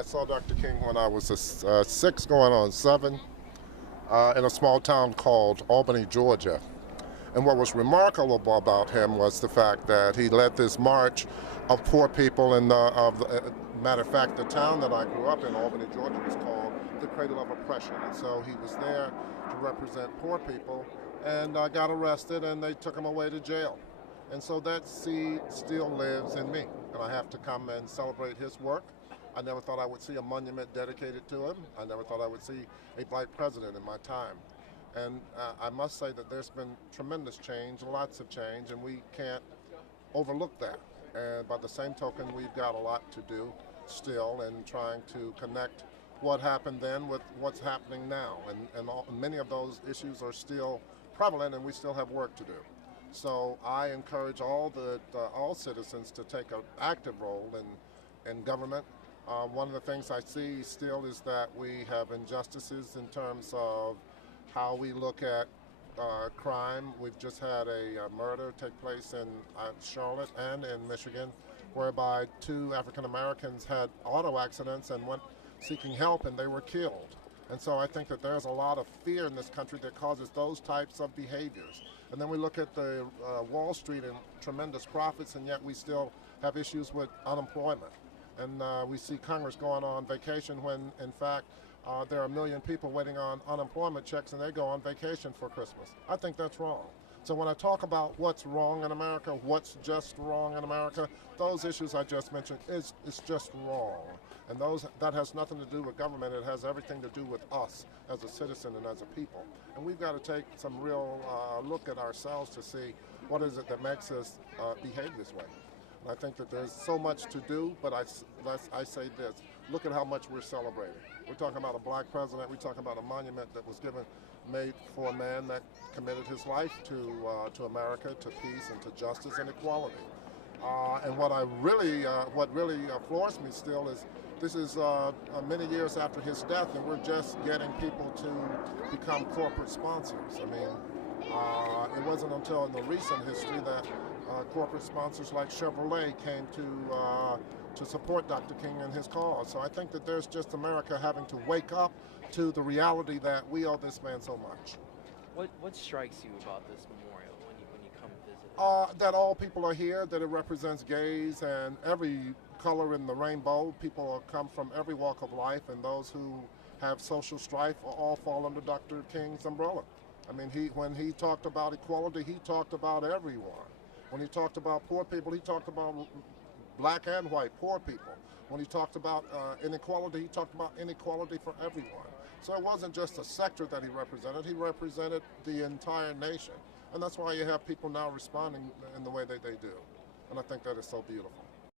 I saw Dr. King when I was 6 going on 7 in a small town called Albany, Georgia. And what was remarkable about him was the fact that he led this march of poor people. Matter of fact, the town that I grew up in, Albany, Georgia, was called the Cradle of Oppression. And so he was there to represent poor people and got arrested, and they took him away to jail. And so that seed still lives in me, and I have to come and celebrate his work. I never thought I would see a monument dedicated to him. I never thought I would see a black president in my time. And I must say that there's been tremendous change, lots of change, and we can't overlook that. And by the same token, we've got a lot to do still in trying to connect what happened then with what's happening now. And many of those issues are still prevalent, and we still have work to do. So I encourage all citizens to take an active role in government. One of the things I see still is that we have injustices in terms of how we look at crime. We've just had a murder take place in Charlotte and in Michigan, whereby 2 African Americans had auto accidents and went seeking help, and they were killed. And so I think that there's a lot of fear in this country that causes those types of behaviors. And then we look at the Wall Street and tremendous profits, and yet we still have issues with unemployment. And we see Congress going on vacation when, in fact, there are 1 million people waiting on unemployment checks, and they go on vacation for Christmas. I think that's wrong. So when I talk about what's wrong in America, what's just wrong in America, those issues I just mentioned is just wrong. And that has nothing to do with government. It has everything to do with us as a citizen and as a people. And we've got to take some real look at ourselves to see what is it that makes us behave this way. And I think that there's so much to do, but I say this, look at how much we're celebrating. We're talking about a black president. We're talking about a monument that was made for a man that committed his life to America, to peace, and to justice and equality. And what really floors me still is this is many years after his death, and we're just getting people to become corporate sponsors. I mean, it wasn't until in the recent history that corporate sponsors like Chevrolet came to support Dr. King and his cause. So I think that there's just America having to wake up to the reality that we owe this man so much. What strikes you about this memorial when you come visit? That all people are here, that it represents gays and every color in the rainbow. People come from every walk of life, and those who have social strife all fall under Dr. King's umbrella. I mean, when he talked about equality, he talked about everyone. When he talked about poor people, he talked about black and white poor people. When he talked about inequality, he talked about inequality for everyone. So it wasn't just a sector that he represented the entire nation. And that's why you have people now responding in the way that they do. And I think that is so beautiful.